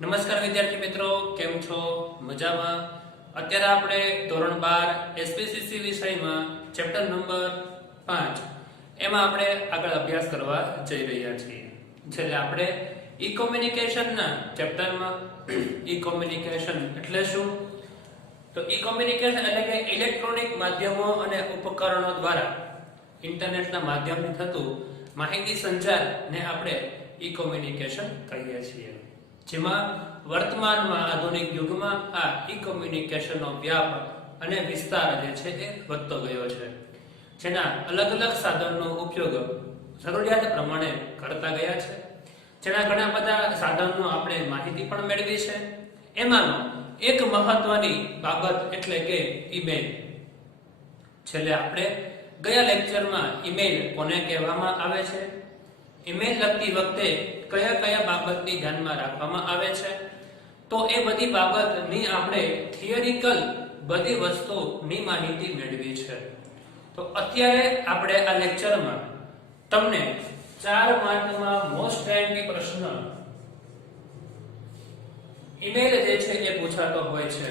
નમસ્કાર વિદ્યાર્થી મિત્રો, કેમ છો? મજામાં? અત્યારે આપણે ધોરણ 12 એસપીસીસી વિષયમાં ચેપ્ટર નંબર 5 એમાં આપણે આગળ અભ્યાસ કરવા જઈ રહ્યા છીએ. એટલે આપણે ઈ કોમ્યુનિકેશનના ચેપ્ટરમાં ઈ કોમ્યુનિકેશન એટલે શું? તો ઈ કોમ્યુનિકેશન એટલે કે ઇલેક્ટ્રોનિક માધ્યમો અને ઉપકરણો દ્વારા ઇન્ટરનેટના માધ્યમથી થતું માહિતી સંચારને આપણે ઈ કોમ્યુનિકેશન કહીએ છીએ. જેમાં વર્તમાનમાં આધુનિક યુગમાં આ ઈ કોમ્યુનિકેશનનો વ્યાપ અને વિસ્તાર જે છે એ વધતો ગયો છે. જેના અલગ અલગ સાધનનો ઉપયોગ જરૂરિયાત પ્રમાણે કરતા ગયા છે. જેના ઘણા બધા સાધનનો આપણે માહિતી પણ મેળવી છે. એમાંનો એક મહત્વની બાબત એટલે કે ઈમેલ. છેલ્લે આપણે ગયા લેક્ચરમાં ઈમેલ કોને કહેવામાં આવે છે, ઈમેલ લખતી વખતે કયા કયા બાબતની ધ્યાનમાં રાખવામાં આવે છે, તો એ બધી બાબતની આપણે થિયરિકલ બધી વસ્તુની માહિતી મેળવી છે. તો અત્યારે આપણે આ લેક્ચરમાં તમને 4 માર્કમાં મોસ્ટ આઈએમપી પ્રશ્ન ઈમેલ જે છે એ પૂછાતો હોય છે.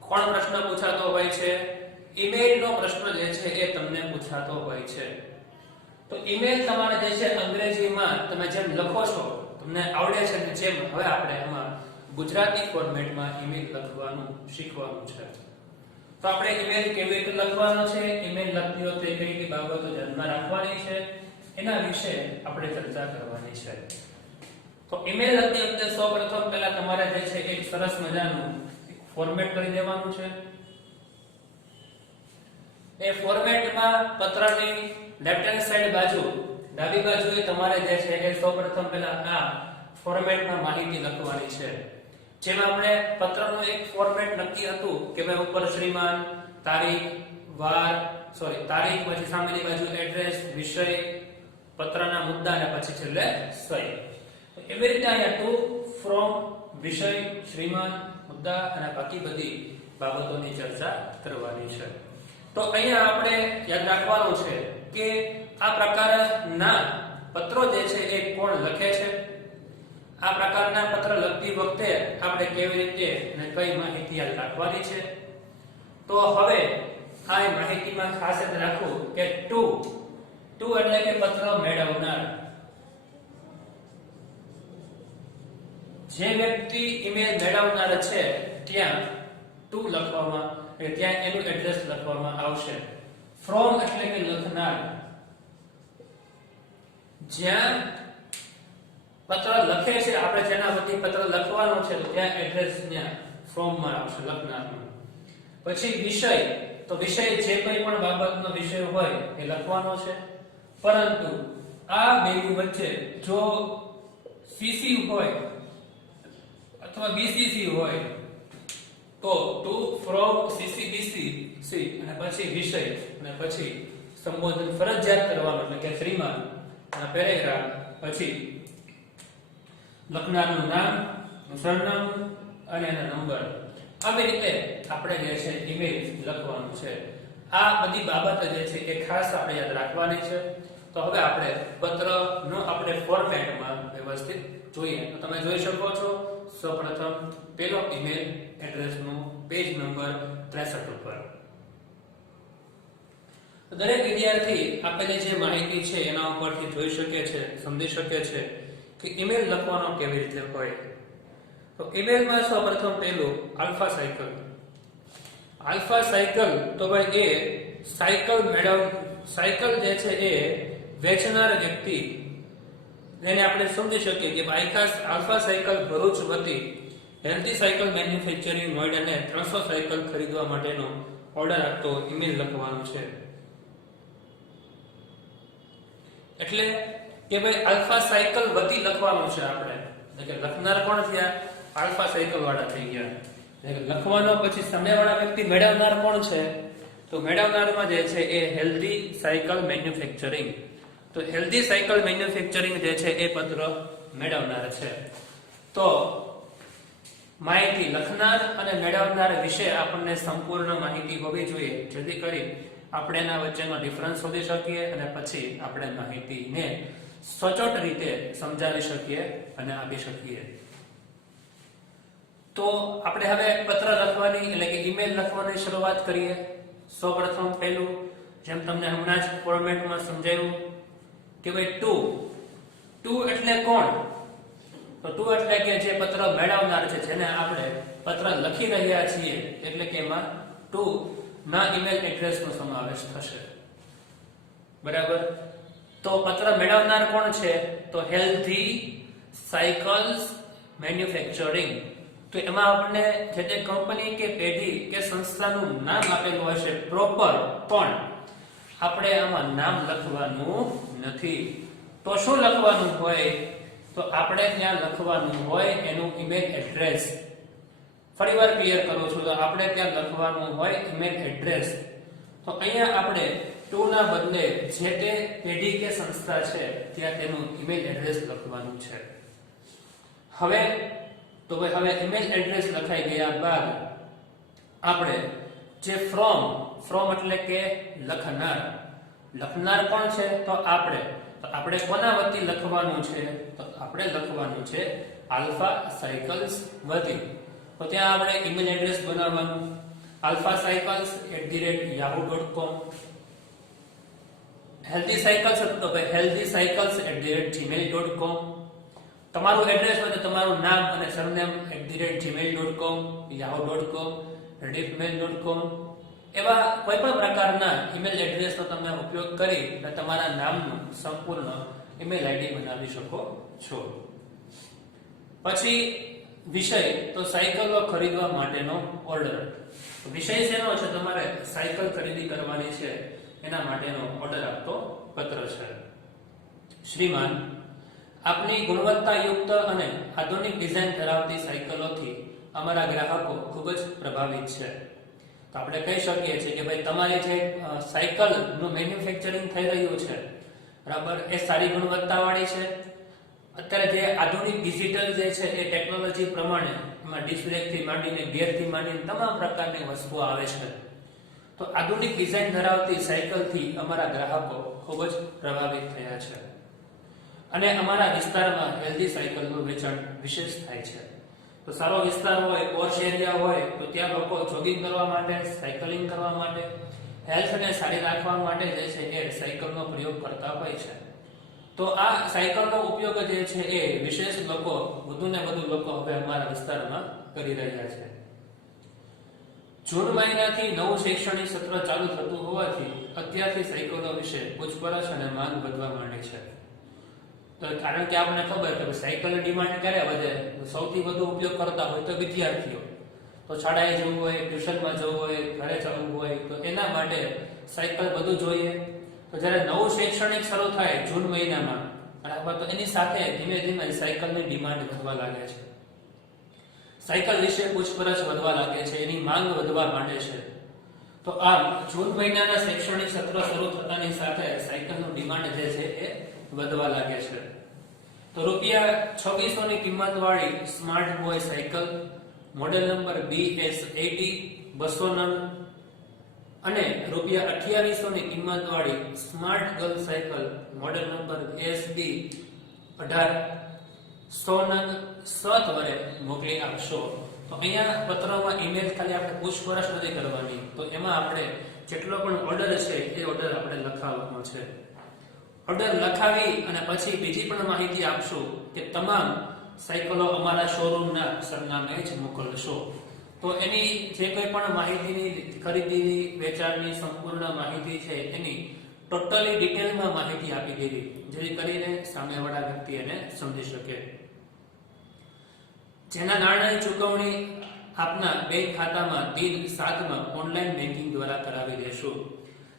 કોણ પ્રશ્ન પૂછાતો હોય છે? ઈમેલનો પ્રશ્ન જે છે એ તમને પૂછાતો હોય છે. તો ઈમેલ તમારે જે છે અંગ્રેજીમાં તમે જેમ લખો છો તમને આવડે છે ને જેમ હવે આપણે એમાં ગુજરાતી ફોર્મેટમાં ઈમેલ લખવાનું શીખવાનું છે. તો આપણે ઈમેલ કેવી રીતે લખવાનો છે, ઈમેલ લખતી વખતે કઈ કઈ બાબતો ધ્યાનમાં રાખવાની છે, એના વિશે આપણે ચર્ચા કરવાની છે. તો ઈમેલ લખતી વખતે સૌપ્રથમ પહેલા તમારે જે છે એક સરસ મજાનું ફોર્મેટ કરી દેવાનું છે. એ ફોર્મેટમાં પત્રની લેફ્ટ હેન્ડ સાઈડ બાજુ ડાબી બાજુએ તમારે જે છે એ સૌપ્રથમ પહેલા આ ફોર્મેટમાં માહિતી લખવાની છે. જેમાં આપણે પત્રનું એક ફોર્મેટ નક્કી હતું કે ભાઈ ઉપર શ્રીમાન, તારીખ, તારીખ, પછી સામેની બાજુ એડ્રેસ, વિષય, પત્રના મુદ્દા અને પછી છેલ્લે સહી. એવી રીતે અહીંયા ટુ, ફ્રોમ, વિષય, શ્રીમાન, મુદ્દા અને બાકી બધી બાબતોની ચર્ચા કરવાની છે. તો અહીંયા આપણે યાદ રાખવાનું છે કે આ પ્રકારના પત્રો જે છે એ કોણ લખે છે, આ પ્રકારના પત્ર લખતી વખતે આપણે કેવી રીતે અને કઈ માહિતી યાદ રાખવાની છે. તો હવે આ માહિતીમાં ખાસ યાદ રાખવું કે ટુ એટલે કે પત્ર મેળવનાર. જે વ્યક્તિ ઈમેલ મેળવનાર છે ત્યાં ટુ લખવામાં, ત્યાં એનું એડ્રેસ લખવામાં આવશે. ફ્રોમ એટલે કે લખનાર. જ્યાં પત્ર લખે છે આપણે જેના વતી પત્ર લખવાનો છે તો ત્યાં એડ્રેસ ત્યાં ફ્રોમ માં આવશે, લખનારનું. પછી વિષય, તો વિષય જે કંઈ પણ બાબતનો વિષય હોય એ લખવાનો છે. પરંતુ આ બેની વચ્ચે જો સીસી હોય અથવા બીસીસી હોય તો to, from, CC, BC, C અને પછી વિષય અને પછી સંબોધન ફરજિયાત કરવાનું એટલે કે શ્રીમાન અને પેરેગ્રાફ, પછી લખનારનું નામ, સરનામું અને એનો નંબર. આવી રીતે આપણે જે છે ઈમેલ લખવાનું છે. આ બધી બાબત જે છે એ ખાસ આપણે યાદ રાખવાની છે. તો હવે આપણે પત્રનો આપણે ફોર્મેટમાં વ્યવસ્થિત જોઈએ. તો તમે જોઈ શકો છો સૌપ્રથમ પેલો ઈમેલ એડ્રેસનું પેજ નંબર 63 ઉપર. દરેક વિદ્યાર્થી આપેલી જે માહિતી છે એના ઉપરથી જોઈ શકે છે, સમજી શકે છે કે ઈમેલ લખવાનો કેવી રીતે હોય. તો ઈમેલમાં સૌપ્રથમ પહેલું આલ્ફા સાયકલ. આલ્ફા સાયકલ તો ભાઈ એ સાયકલ જે છે એ વેચનાર વ્યક્તિ, એને આપણે સમજી શકીએ કે આલ્ફા સાયકલ ભરૂચ વતી હેલ્ધી સાયકલ મેન્યુફેક્ચરિંગ નોઈડાને 300 સાયકલ ખરીદવા માટેનો ઓર્ડર આપતો ઈમેલ લખવાનો છે. એટલે કે ભાઈ આલ્ફા સાયકલ વતી લખવાનું છે આપણે. એટલે કે લખનાર કોણ થયા? આલ્ફા સાયકલ વાળા થઈ ગયા. એટલે લખવાનો પછી સામેવાળા વ્યક્તિ મેળવનાર કોણ છે? તો મેળવનારમાં જે છે એ હેલ્ધી સાયકલ મેન્યુફેક્ચરિંગ. તો હેલ્ધી સાયકલ મેન્યુફેક્ચરિંગ જે છે એ પત્ર મેળવનાર છે. તો માહિતી લખનાર અને મેળવનાર વિશે આપણને સંપૂર્ણ માહિતી હોવી જોઈએ, જેથી કરી આપણે એના વચ્ચેનો ડિફરન્સ શોધી શકીએ અને પછી આપણે માહિતીને સચોટ રીતે સમજાવી શકીએ અને આપી શકીએ. તો આપણે હવે પત્ર લખવાની એટલે કે ઈમેલ લખવાની શરૂઆત કરીએ. સૌપ્રથમ પહેલું જેમ તમને હમણાં જ ફોર્મેટમાં સમજાવ્યું કે ભાઈ ટુ એટલે કોણ? તો ટુ એટલે કે જે પત્ર મેળવનાર છે, જેને આપણે પત્ર લખી રહ્યા છીએ, એટલે કે એમાં ટુ ના ઈમેલ એડ્રેસનો સમાવેશ થશે. બરાબર. તો પત્ર મેળવનાર કોણ છે? તો હેલ્ધી સાયકલ્સ મેન્યુફેક્ચરિંગ. તો એમાં આપણને જે તે કંપની કે પેઢી કે સંસ્થાનું નામ આપેલું હશે પ્રોપર, પણ આપણે આમાં નામ લખવાનું નથી. તો શું લખવાનું હોય? તો આપણે ત્યાં લખવાનું હોય એનું ઈમેલ એડ્રેસ. ફરીવાર ક્લિયર કરું છું, તો આપણે ત્યાં લખવાનું હોય ઈમેલ એડ્રેસ. તો અહીંયા આપણે ટુ ના બદલે જે તે પેઢી કે સંસ્થા છે ત્યાં તેનું ઈમેલ એડ્રેસ લખવાનું છે. હવે ઈમેલ એડ્રેસ લખાઈ ગયા બાદ આપણે જે ફ્રોમ એટલે કે લખનાર કોણ છે? તો આપણે કોના વતી લખવાનું છે? તો આપણે લખવાનું છે આલ્ફા સાયકલ્સ વતી. તો ત્યાં આપણે ઈમેલ એડ્રેસ બનાવવાનું alphacycles@yahoo.com, healthycycles તો ભાઈ healthycycles@gmail.com. તમારું એડ્રેસ હોય તો તમારું નામ અને સરનેમ @gmail.com, yahoo.com, rediffmail.com એવા કોઈ પણ પ્રકારના ઈમેલ એડ્રેસનો તમે ઉપયોગ કરી અને તમારા નામનું સંપૂર્ણ ઈમેલ આઈડી બનાવી શકો છો. પછી વિષય તો સાયકલો ખરીદવા માટેનો ઓર્ડર. વિષય શેનો છે? તમારે સાયકલ ખરીદી કરવાની છે એના માટેનો ઓર્ડર આપતો પત્ર છે. શ્રીમાન, આપની ગુણવત્તાયુક્ત અને આધુનિક ડિઝાઇન ધરાવતી સાયકલોથી અમારા ગ્રાહકો ખૂબ જ પ્રભાવિત છે. તો આપણે કહી શકીએ છીએ કે ભાઈ તમારી જે સાયકલનું મેન્યુફેક્ચરિંગ થઈ રહ્યું છે, બરાબર, એ સારી ગુણવત્તાવાળી છે. અત્યારે જે આધુનિક ડિજિટલ જે છે એ ટેકનોલોજી પ્રમાણે એમાં ડિસ્પ્લેથી માંડીને ગિયરથી માંડીને તમામ પ્રકારની વસ્તુઓ આવે છે. તો આધુનિક ડિઝાઇન ધરાવતી સાયકલથી અમારા ગ્રાહકો ખૂબ જ પ્રભાવિત થયા છે અને અમારા વિસ્તારમાં હેલ્ધી સાયકલનું વેચાણ વિશેષ થાય છે. તો સારો વિસ્તાર હોય, પોશ એરિયા હોય, તો ત્યાં લોકો જોગિંગ કરવા માટે, સાયકલિંગ કરવા માટે, હેલ્થને સારી રાખવા માટે જે છે એ સાયકલનો પ્રયોગ કરતા હોય છે. તો આ સાયકલનો ઉપયોગ જે છે એ વિશેષ લોકો, વધુને વધુ લોકો હવે અમારા વિસ્તારમાં કરી રહ્યા છે. જૂન મહિનાથી નવું શૈક્ષણિક સત્ર ચાલુ થતું હોવાથી અત્યારથી સાયકલો વિશે પૂછપરછ અને માંગ વધવા માંડી છે. તો કારણ કે આપણને ખબર છે કે સાયકલની ડિમાન્ડ ક્યારે વધે? સૌથી વધુ ઉપયોગ કરતા હોય તો વિદ્યાર્થીઓ. તો શાળાએ જવું હોય, ટ્યુશનમાં જવું હોય, ઘરે જવું હોય, તો એના માટે સાયકલ વધુ જોઈએ. તો જ્યારે નવું શૈક્ષણિક શરૂ થાય જૂન મહિનામાં, બરાબર, તો એની સાથે ધીમે ધીમે સાયકલની ડિમાન્ડ વધવા લાગે છે. સાયકલ વિશે પૂછપરછ વધવા લાગે છે, એની માંગ વધવા માંડે છે. તો આમ જૂન મહિનાના શૈક્ષણિક સત્ર શરૂ થતાની સાથે સાયકલનું ડિમાન્ડ જે છે એ વધવા લાગે છે. તો ₹2600 ની કિંમતવાળી smart boy cycle model number BS80 200 નંગ અને ₹2800 ની કિંમતવાળી smart girl cycle model number SD 18 100 નંગ સત્વરે મોકલી આપશો. તો અહીંયા પત્રમાં ઈમેલ ખાલી આપણે પૂછપરછ નથી કરવાની, તો એમાં આપણે જેટલો પણ ઓર્ડર છે એ ઓર્ડર આપણે લખાવવાનો છે. ઓર્ડર લખાવી અને પછી બીજી પણ માહિતી આપશું કે તમામ સાયકલો અમારા શોરૂમના સરનામે જ મોકલશો. તો એની જે કોઈ પણ માહિતીની ખરીદીની, વેચાણની સંપૂર્ણ માહિતી છે એની ટોટલી ડિટેલમાં માહિતી આપી દીધી, જેથી કરીને સામેવાળા વ્યક્તિ એને સમજી શકે. જેના નાણાંની ચૂકવણી આપના બેંક ખાતામાં દિન 7માં ઓનલાઈન બેન્કિંગ દ્વારા કરાવી દેશું.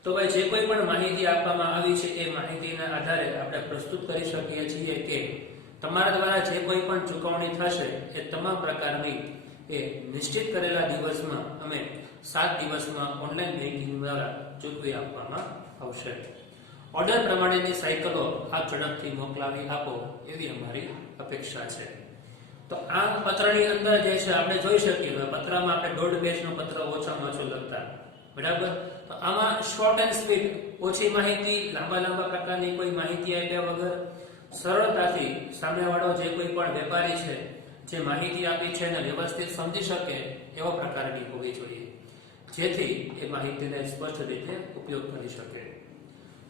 તો ભાઈ જે કોઈ પણ માહિતી આપવામાં આવી છે એ માહિતીના આધારે આપણે પ્રસ્તુત કરી શકીએ છીએ કે તમારા દ્વારા જે કોઈ પણ ચૂકવણી થશે એ તમામ પ્રકારની એ નિશ્ચિત કરેલા દિવસમાં અમે 7 દિવસમાં ઓનલાઈન બેન્કિંગ દ્વારા ચૂકવી આપવામાં આવશે. ઓર્ડર પ્રમાણેની સાયકલો આપ ઝડપથી મોકલાવી આપો એવી અમારી અપેક્ષા છે. તો આ પત્રની અંદર જે છે આપણે જોઈ શકીએ કે પત્રમાં આપણે 1.5 પેજનો પત્ર ઓછામાં ઓછો લખતા, બરાબર. તો આમાં શોર્ટ એન્ડ સ્વીટ, ઓછી માહિતી, લાંબા પ્રકારની કોઈ માહિતી આપ્યા વગર સરળતાથી સામેવાળો જે કોઈ પણ વેપારી છે જે માહિતી આપી છે એને વ્યવસ્થિત સમજી શકે એવા પ્રકારની હોવી જોઈએ, જેથી એ માહિતીને સ્પષ્ટ રીતે ઉપયોગ કરી શકે.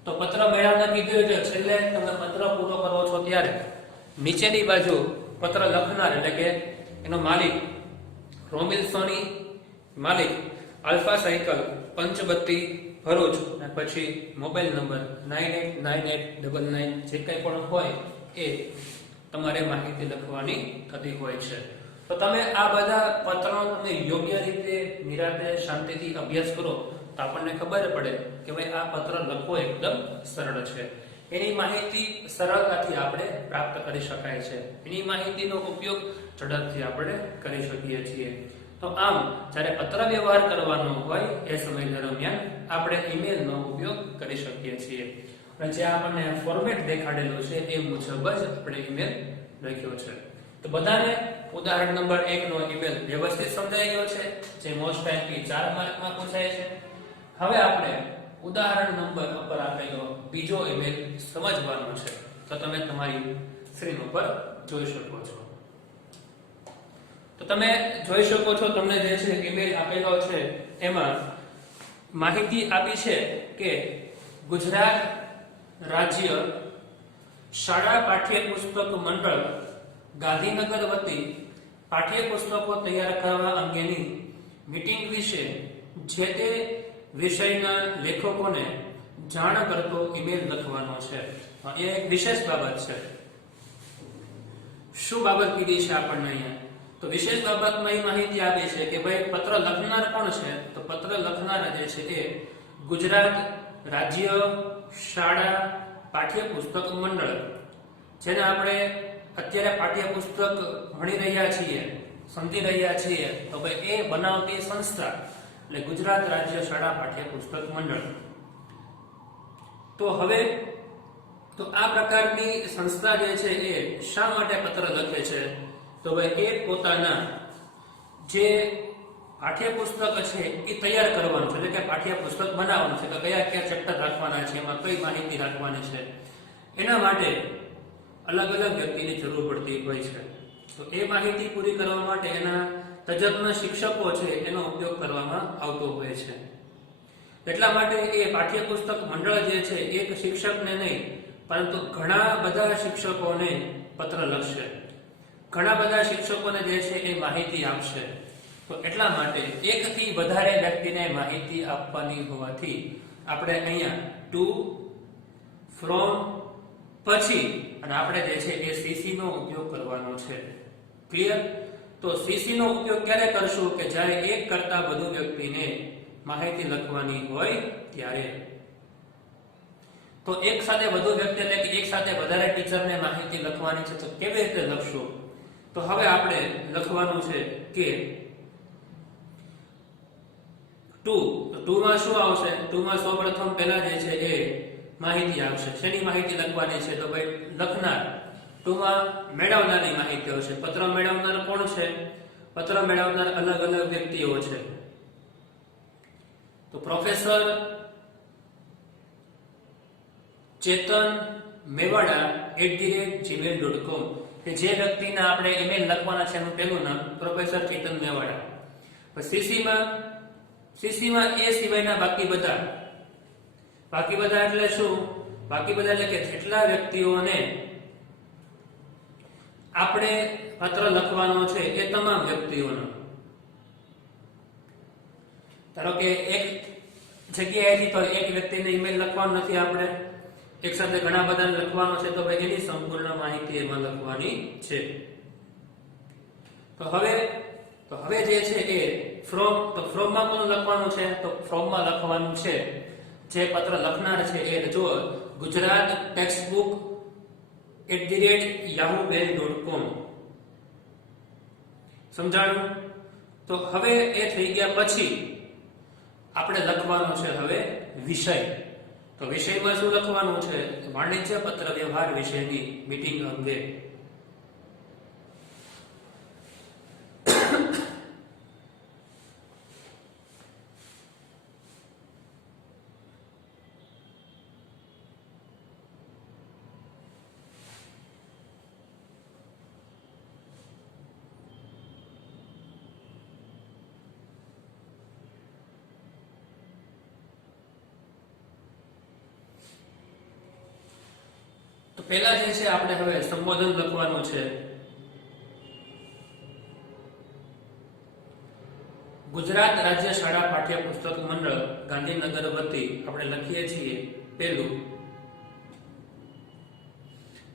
તો પત્ર મેળવનાર કીધું છે છેલ્લે તમે પત્ર પૂરો કરો છો ત્યારે નીચેની બાજુ પત્ર લખનાર એટલે કે એનો માલિક રોમિલ સોની, માલિક આલ્ફા સાયકલ, પંચબત્તી, ભરૂચ, અને પછી મોબાઈલ નંબર 989899 જે કંઈ પણ હોય એ તમારે માહિતી લખવાની થતી હોય છે. તો તમે આ બધા પત્રોનો તમે યોગ્ય રીતે નિરાતે શાંતિથી અભ્યાસ કરો તો આપણને ખબર પડે કે ભાઈ આ પત્ર લખવો એકદમ સરળ છે. એની માહિતી સરળતાથી આપણે પ્રાપ્ત કરી શકાય છે. એની માહિતીનો ઉપયોગ ઝડપથી આપણે કરી શકીએ છીએ. તો આમ જ્યારે પત્ર વ્યવહાર કરવાનો હોય એ સમય દરમિયાન આપણે ઈમેલનો ઉપયોગ કરી શકીએ છીએ. અને જે આપણને ફોર્મેટ દેખાડેલું છે એ મુજબ જ આપણે ઈમેલ લખ્યો છે. તો બધાને ઉદાહરણ નંબર 1 નો ઈમેલ વ્યવસ્થિત સમજાઈ ગયો છે, જે મોસ્ટ ટાઈમલી 4 માર્કમાં પૂછાય છે. હવે આપણે ઉદાહરણ નંબર ઉપર આપેલો બીજો ઈમેલ સમજવાનો છે. તો તમે તમારી સ્ક્રીન ઉપર જોઈ શકો છો. તો તમે જોઈ શકો છો તમને જે છે ઈમેલ આપેલો છે એમાં માહિતી આપી છે કે ગુજરાત રાજ્ય શાળા પાઠ્યપુસ્તક મંડળ ગાંધીનગર વતી પાઠ્યપુસ્તકો તૈયાર કરવા અંગેની મીટિંગ વિશે જે તે વિષયના લેખકોને જાણ કરતો ઈમેલ લખવાનો છે. એ એક વિશેષ બાબત છે. શું બાબત કીધી છે આપણને અહીંયા? તો વિશેષ બાબતમાં એ માહિતી આપી છે કે ભાઈ પત્ર લખનાર કોણ છે? તો પત્ર લખનાર જે છે એ ગુજરાત રાજ્ય શાળા પાઠ્યપુસ્તક મંડળ, જેને આપણે અત્યારે પાઠ્યપુસ્તક ભણી રહ્યા છીએ, સમજી રહ્યા છીએ, તો ભાઈ એ બનાવતી સંસ્થા એટલે ગુજરાત રાજ્ય શાળા પાઠ્યપુસ્તક મંડળ. તો હવે તો આ પ્રકારની સંસ્થા જે છે એ શા માટે પત્ર લખે છે? તો ભાઈ એ પોતાના જે પાઠ્યપુસ્તક છે એ તૈયાર કરવાનું છે, એટલે કે પાઠ્યપુસ્તક બનાવવાનું છે, તો કયા કયા ચેપ્ટર રાખવાના છે, એમાં કઈ માહિતી રાખવાની છે, એના માટે અલગ અલગ વ્યક્તિની જરૂર પડતી હોય છે. તો એ માહિતી પૂરી કરવા માટે એના તજજ્ઞ શિક્ષકો છે એનો ઉપયોગ કરવામાં આવતો હોય છે. એટલા માટે એ પાઠ્યપુસ્તક મંડળ જે છે એક શિક્ષકને નહીં પરંતુ ઘણા બધા શિક્ષકોને પત્ર લખશે, ઘણા બધા શિક્ષકોને જે છે એ માહિતી આપશે. તો એટલા માટે એકથી વધારે વ્યક્તિને માહિતી આપવાની હોવાથી આપણે અહીંયા ટુ, ફ્રોમ, પછી અને આપણે જે છે એ સીસી નો ઉપયોગ કરવાનો છે. ક્લિયર? તો સીસી નો ઉપયોગ ક્યારે કરશું? કે જ્યારે એક કરતા વધુ વ્યક્તિને માહિતી લખવાની હોય ત્યારે. તો એક સાથે વધુ વ્યક્તિ એટલે કે એક સાથે વધારે ટીચરને માહિતી લખવાની છે, તો કેવી રીતે લખશું? તો હવે આપણે લખવાનું છે કે ટુ માં શું આવશે? ટુ માં સૌપ્રથમ પહેલા જે છે એ માહિતી આવશે. શેની માહિતી લખવાની છે? તો ભાઈ લખનાર. ટુ માં મેળવનારની માહિતી આવશે. પત્ર મેળવનાર કોણ છે? પત્ર મેળવનાર અલગ અલગ વ્યક્તિઓ છે. તો પ્રોફેસર ચેતન mewaડા@gmail.com, કે જે વ્યક્તિને આપણે ઈમેલ લખવાના છે એનું પહેલું નામ પ્રોફેસર ચેતન મેવાડા. પછી સીસીમાં એ સિવાયના બાકી બધા એટલે શું? બાકી બધા એટલે કે જેટલા વ્યક્તિઓને આપણે પત્ર લખવાનો છે એ તમામ વ્યક્તિઓનો. ધારો કે એક જગ્યાએથી તો એક વ્યક્તિને ઈમેલ લખવાનો નથી, આપણે એક સાથે ઘણા બધાને લખવાનો છે, તો ભાઈ એની સંપૂર્ણ માહિતી એમાં લખવાની છે. તો હવે જે છે એ ફ્રોમમાં કોણ લખવાનું છે? તો ફ્રોમમાં લખવાનું છે જે પત્ર લખનાર છે એ જો ગુજરાત ટેક્સ્ટબુક @yahoomail.com. સમજાણું? તો હવે એ થઈ ગયા પછી આપણે લખવાનું છે હવે વિષય. તો વિષયમાં શું લખવાનું છે? વાણિજ્ય પત્ર વ્યવહાર વિશેની મીટિંગ અંગે. પહેલા જે છે આપણે હવે સંબોધન લખવાનું છે. ગુજરાત રાજ્ય શાળા પાઠ્યપુસ્તક મંડળ ગાંધીનગર વતી આપણે લખીએ છીએ પહેલું.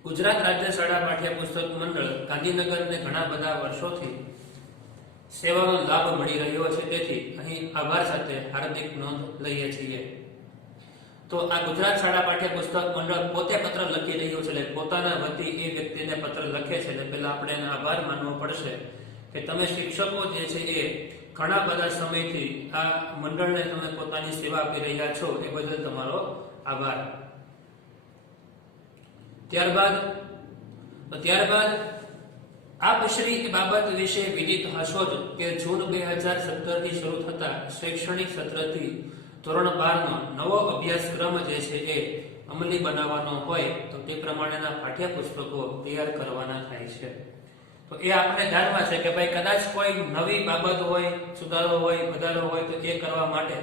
ગુજરાત રાજ્ય શાળા પાઠ્યપુસ્તક મંડળ ગાંધીનગરને ઘણા બધા વર્ષોથી સેવાનો લાભ મળી રહ્યો છે, તેથી અહીં આભાર સાથે હાર્દિક નોંધ લઈએ છીએ. તો આ ગુજરાત શાળા પાઠ્યપુસ્તક મંડળ પોતે પત્ર લખી રહ્યું છે, એટલે પોતાના વતી એ વ્યક્તિને પત્ર લખે છે, એટલે પહેલા આપણે એનો આભાર માનવો પડશે કે તમે શિક્ષકો જે છે એ ઘણા બધા સમયથી આ મંડળને તમે પોતાની સેવા આપી રહ્યા છો, એ બદલ તમારો આભાર. ત્યારબાદ આપ શ્રી એ બાબત વિશે વિદિત હશો જ કે જૂન 2017 થી શરૂ થતા શૈક્ષણિક સત્રથી ધોરણ 12 નો નવો અભ્યાસક્રમ જે છે એ અમલી બનાવવાનો હોય તો તે પ્રમાણેના પાઠ્યપુસ્તકો તૈયાર કરવાના થાય છે. તો એ આપણે ધ્યાનમાં છે કે ભાઈ કદાચ કોઈ નવી બાબત હોય, સુધારો હોય, વધારો હોય તો એ કરવા માટે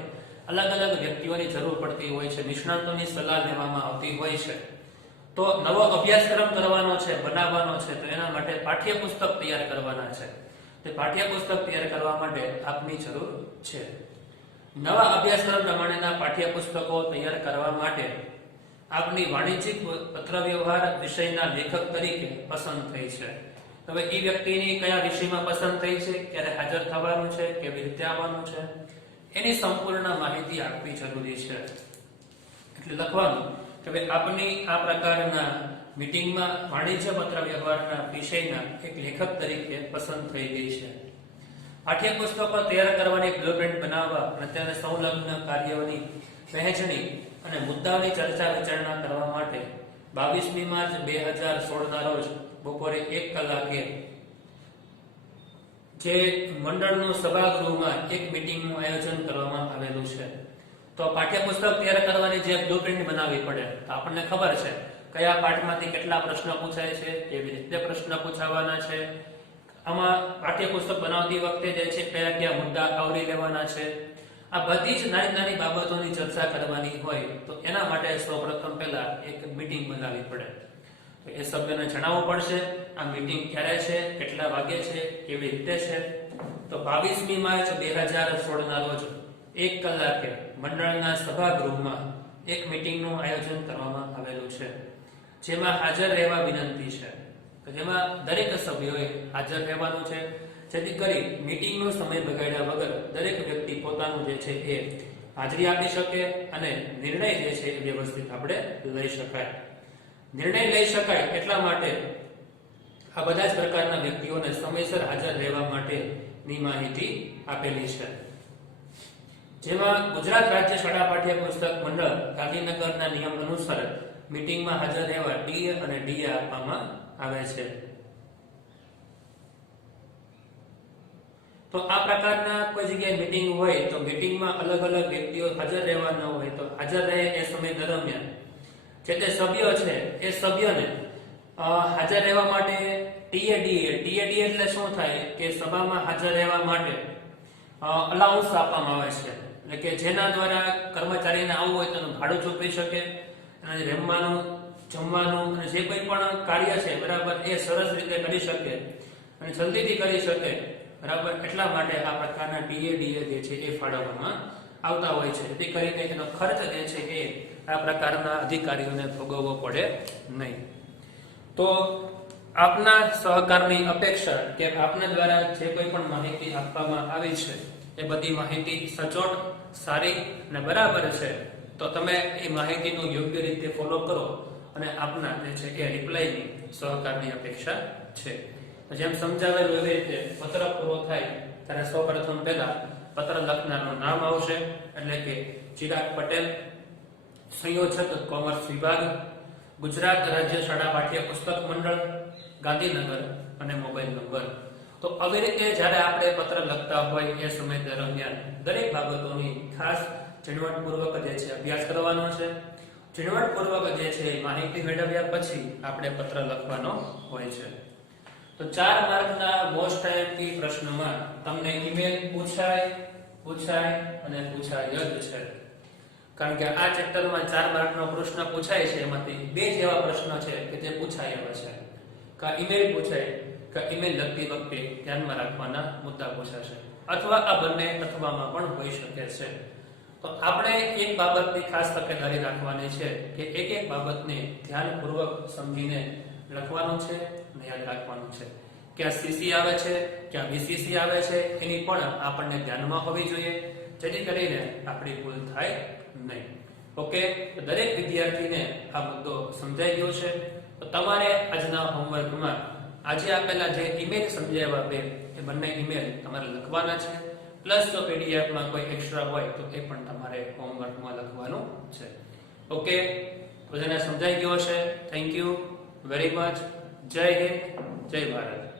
અલગ અલગ વ્યક્તિઓની જરૂર પડતી હોય છે, નિષ્ણાતોની સલાહ લેવામાં આવતી હોય છે. તો નવો અભ્યાસક્રમ કરવાનો છે, બનાવવાનો છે, તો એના માટે પાઠ્યપુસ્તક તૈયાર કરવાના છે. તે પાઠ્યપુસ્તક તૈયાર કરવા માટે આપની જરૂર છે. નવા અભ્યાસક્રમ પ્રમાણેના પાઠ્યપુસ્તકો તૈયાર કરવા માટે આપની વાણિજ્યિક પત્રવ્યવહાર વિષયના લેખક તરીકે પસંદ થઈ છે. હવે એ વ્યક્તિની કયા વિષયમાં પસંદ થઈ છે, ક્યારે હાજર થવાનું છે, કેવી રીતે આવવાનું છે, એની સંપૂર્ણ માહિતી આપવી જરૂરી છે. એટલે લખવાનું કે ભાઈ આપની આ પ્રકારના મીટિંગમાં વાણિજ્ય પત્રવ્યવહારના વિષયના એક લેખક તરીકે પસંદ થઈ ગઈ છે. પાઠ્યપુસ્તકો તૈયાર કરવાની બ્લુપ્રિન્ટ બનાવવા અને તેને સંલગ્ન કાર્યોની વહેંચણી અને મુદ્દાઓની ચર્ચા વિચારણા કરવા માટે 22મી માર્ચ 2016 ના રોજ બપોરે 1 કલાકે જે મંડળનું સભાગૃહમાં એક મીટિંગનું આયોજન કરવામાં આવેલું છે. તો પાઠ્યપુસ્તક તૈયાર કરવાની જે બ્લુપ્રિન્ટ બનાવવી પડે, તો આપણને ખબર છે કયા પાઠમાંથી કેટલા પ્રશ્નો પૂછાય છે, કેવી રીતે પ્રશ્ન પૂછાવાના છે, આમાં પાઠ્યપુસ્તક બનાવતી વખતે જે છે કયા કયા મુદ્દા આવરી લેવાના છે, આ બધી જ નાની નાની બાબતોની ચર્ચા કરવાની હોય તો એના માટે સૌપ્રથમ પહેલા એક મીટિંગ બનાવવી પડે. એ સભ્યોને જણાવવું પડશે આ મીટિંગ ક્યારે છે, કેટલા વાગે છે, કેવી રીતે છે. તો 22મી માર્ચ 2016 ના રોજ 1 કલાકે મંડળના સભાગૃહમાં એક મીટિંગનું આયોજન કરવામાં આવેલું છે, જેમાં હાજર રહેવા વિનંતી છે. જેમાં દરેક સભ્યોએ હાજર રહેવાનું છે, જેથી કરી મીટિંગનો સમય બગાડ્યા વગર દરેક વ્યક્તિ પોતાનું જે છે એ હાજરી આપી શકે અને નિર્ણય જે છે એ વ્યવસ્થિત આપણે લઈ શકાય. નિર્ણય લઈ શકાય એટલા માટે આ બધા જ પ્રકારના વ્યક્તિઓને સમયસર હાજર રહેવા માટેની માહિતી આપેલી છે. જેમાં ગુજરાત રાજ્ય શાળા પાઠ્યપુસ્તક મંડળ ગાંધીનગરના નિયમ અનુસાર મીટિંગમાં હાજર રહેવા ડીએ અને ડીએ આપવામાં આવે છે. તો આ પ્રકારના કોઈ જગ્યાએ મીટિંગ હોય તો મીટિંગમાં અલગ અલગ વ્યક્તિઓ હાજર રહેવા ન હોય તો હાજર રહે એ સમય દરમિયાન જે તે સભ્યો છે એ સભ્યોને હાજર રહેવા માટે ટીએડીએ એટલે શું થાય કે સભામાં હાજર રહેવા માટે અલાઉન્સ આપવામાં આવે છે, એટલે કે જેના દ્વારા કર્મચારીને આવવું હોય તેનું ભાડું ચૂકવી શકે અને રહેવાનું, જમવાનું અને જે કોઈ પણ કાર્ય છે બરાબર એ સરસ રીતે કરી શકે અને જલ્દીથી કરી શકે બરાબર. એટલા માટે આ પ્રકારના ટીએડીએ જે છે એ ફાળવવામાં આવતા હોય છે, જેથી કરીને એનો ખર્ચ જે છે એ આ પ્રકારના અધિકારીઓને ભોગવવો પડે નહીં. તો આપના સહકારની અપેક્ષા કે આપના દ્વારા જે કોઈ પણ માહિતી આપવામાં આવી છે એ બધી માહિતી સચોટ, સારી અને બરાબર છે, તો તમે એ માહિતીનું યોગ્ય રીતે ફોલો કરો અને આપના જે છે એ રિપ્લાયની સહકારની અપેક્ષા છે. જેમ સમજાવેલું એવી રીતે પત્ર પૂરો થાય ત્યારે સૌપ્રથમ પહેલા પત્ર લખનારનું નામ આવશે, એટલે કે ચિરાગ પટેલ, સંયોજક કોમર્સ વિભાગ, ગુજરાત રાજ્ય શાળા પાઠ્યપુસ્તક મંડળ ગાંધીનગર અને મોબાઈલ નંબર. તો આવી રીતે જ્યારે આપણે પત્ર લખતા હોય એ સમય દરમિયાન દરેક બાબતોની ખાસ ઝીણવટપૂર્વક જે છે અભ્યાસ કરવાનો છે. ઝીણવટપૂર્વક જે છે માહિતી મેળવ્યા પછી આપણે પત્ર લખવાનો હોય છે. તો 4 માર્કના મોસ્ટ આઈએમપી પ્રશ્નમાં તમને ઈમેલ પૂછાય અને પૂછાય જ છે. કારણ કે આ ચેપ્ટરમાં 4 માર્કનો પ્રશ્ન પૂછાય છે, એમાંથી 2 જેવા પ્રશ્ન છે કે જે પૂછાય એવા છે. કા ઈમેલ પૂછાય, કા ઈમેલ લખતી વખતે ધ્યાનમાં રાખવાના મુદ્દા પૂછાશે, અથવા આ બંને અથવામાં પણ હોઈ શકે છે. તો આપણે એક બાબતની ખાસ તકેદારી રાખવાની છે કે એક બાબતને ધ્યાનપૂર્વક સમજીને લખવાનું છે અને યાદ રાખવાનું છે. ક્યાં સીસી આવે છે, ક્યાં બીસીસી આવે છે, એની પણ આપણને ધ્યાનમાં હોવી જોઈએ, જેથી કરીને આપણી ભૂલ થાય નહીં. ઓકે, તો દરેક વિદ્યાર્થીને આ મુદ્દો સમજાઈ ગયો છે. તો તમારે આજના હોમવર્કમાં આજે આપેલા જે ઈમેલ સમજાવ્યા બે, એ બંને ઈમેલ તમારે લખવાના છે. પ્લસ જો પીડીએફમાં કોઈ એક્સ્ટ્રા હોય તો એ પણ તમારે હોમવર્કમાં લખવાનું છે. ઓકે, તો જેને સમજાઈ ગયો છે, થેન્ક યુ વેરી મચ. જય હિન્દ, જય ભારત.